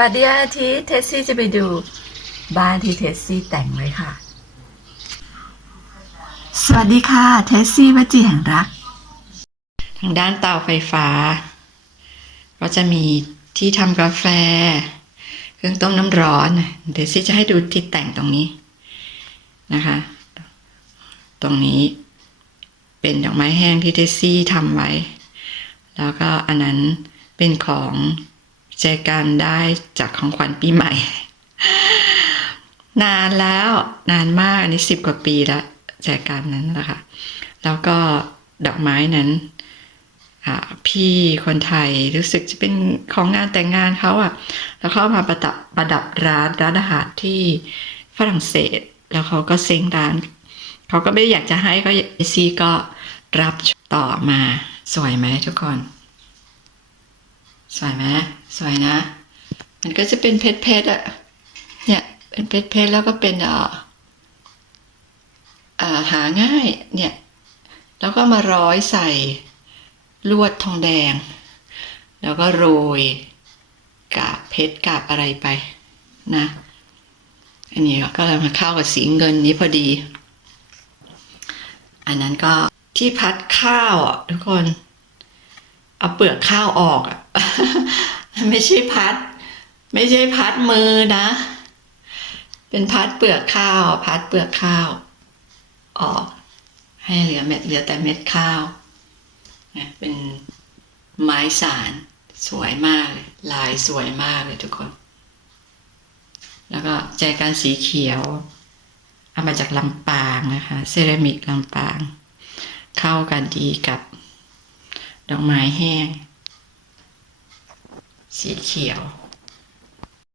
วัสดีอาทิตย์เทสซี่จะไปดูบ้านที่เทสซี่แต่งไว้ค่ะ สวัสดีค่ะ เทสซี่วัจีแห่งรัก ทางด้านเตาไฟฟ้า ก็จะมีที่ทำกาแฟ เครื่องต้มน้ำร้อน เทสซี่จะให้ดูที่แต่งตรงนี้นะคะ ตรงนี้เป็นดอกไม้แห้งที่เทสซี่ทำไว้ แล้วก็อันนั้นเป็นของ แจกันได้จากของขวัญปีใหม่ นานแล้วนานมากอันนี้สิบกว่าปีแล้วแจกันนั้นแหละค่ะแล้วก็ดอกไม้นั้นพี่คนไทยรู้สึกจะเป็นของงานแต่งงานเขาอะแล้วเขาเอามาประดับประดับร้านร้านอาหารที่ฝรั่งเศส แล้วเขาก็เซ้งร้าน เขาก็ไม่อยากจะให้ก็ซีก็รับต่อมาสวยไหมทุกคน สวยไหมสวยนะ มันก็จะเป็นเพชรเพชรอะเนี่ยเป็นเพชรเพชรแล้วก็เป็นเอ่ออ่าหาง่ายเนี่ยแล้วก็มาร้อยใส่ลวดทองแดง แล้วก็โรยกาบเพชรกาบอะไรไปนะอันนี้ก็เลยมาเข้ากับสีเงินนี้พอดี อันนั้นก็ที่พัดข้าวอะทุกคน เอาเปลือกข้าวออกอะไม่ใช่พัด ไม่ใช่พัดมือนะ เป็นพัดเปลือกข้าว พัดเปลือกข้าว ออก ให้เหลือเม็ดเหลือแต่เม็ดข้าวนะเป็นไม้สารสวยมากเลยลายสวยมากเลยทุกคน แล้วก็แจกันสีเขียว เอามาจากลำปางนะคะ เซรามิกลำปาง เข้ากันดีกับ ดอกไม้แห้ง สีเขียว